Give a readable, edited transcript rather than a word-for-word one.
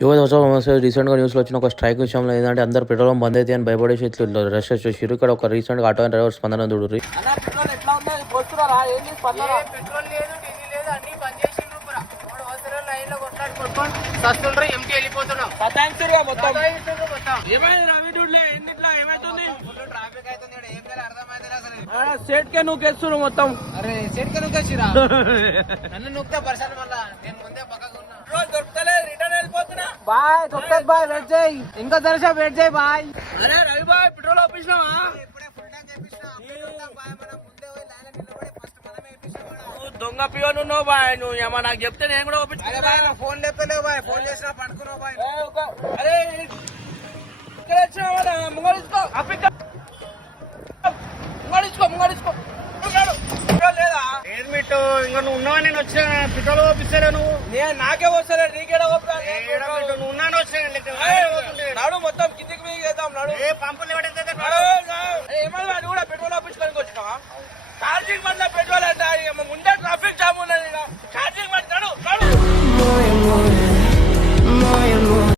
Recent గా news లో వచ్చిన ఒక స్ట్రైక్ విషయంలో ఏంటంటే అందరు పెట్రోల్ బంద్ అయితే అని భయపడేసి ఇట్లా రష్ వచ్చేసారు. ఇక్కడ ఒక రీసెంట్ గా ఆటో డ్రైవర్ స్పందన చూడుర్రి. సేట్ కే నూకేస్తున్నావు మొత్తం. అరే సేట్ కే నూకేసిరా నన్ను నూక్తే పర్సన్ మళ్ళా నేను ముందే పక్కకు ఉన్నా. దొరుకుతలేదు, రిటర్న్ వెళ్ళిపోతున్నా. బాయ్ దొరుకుతుంది బాయ్, వెయిట్ చేయి, ఇంకా దర్శనం వెయిట్ చేయి బాయ్. అరే రవి బాయ్ పెట్రోల్ ఆపించినావా? ఇప్పుడే ఫుల్ ట్యాంక్ చేపించినా. బాయ్ మనం ముందే పోయి లైన్ నిలబడి ఫస్ట్ మనమే వేపించాం. నువ్వు దొంగ పియోను ఉన్నావు బాయ్. నువ్వు ఏమో నాకు చెప్తే నేను కూడా అరే బాయ్ నువ్వు ఫోన్ లేపలేవు బాయ్, ఫోన్ చేసినా పడుకున్నావు బాయ్. అరే ఇక్కడ వచ్చినా ముంగడిచుకో, ముంగడిచుకో లేదా ఏమిటో ఇంకా నువ్వు ఉన్నావా? నేను వచ్చిన పెట్రోల్ పంపిస్తారా నువ్వు? నేను నాకే వస్తాను, నీకేడా నువ్వు ఉన్నాను వచ్చిన నాడు మొత్తం కిందికి మీద చేద్దాం. నాడు ఏ పంపులు ఎవడైతే ఏమన్నా కూడా పెట్రోల్ ఆఫీస్ కనుక వచ్చినావా? ఛార్జింగ్ బండ్ల పెట్రోల్ అంటే ముందే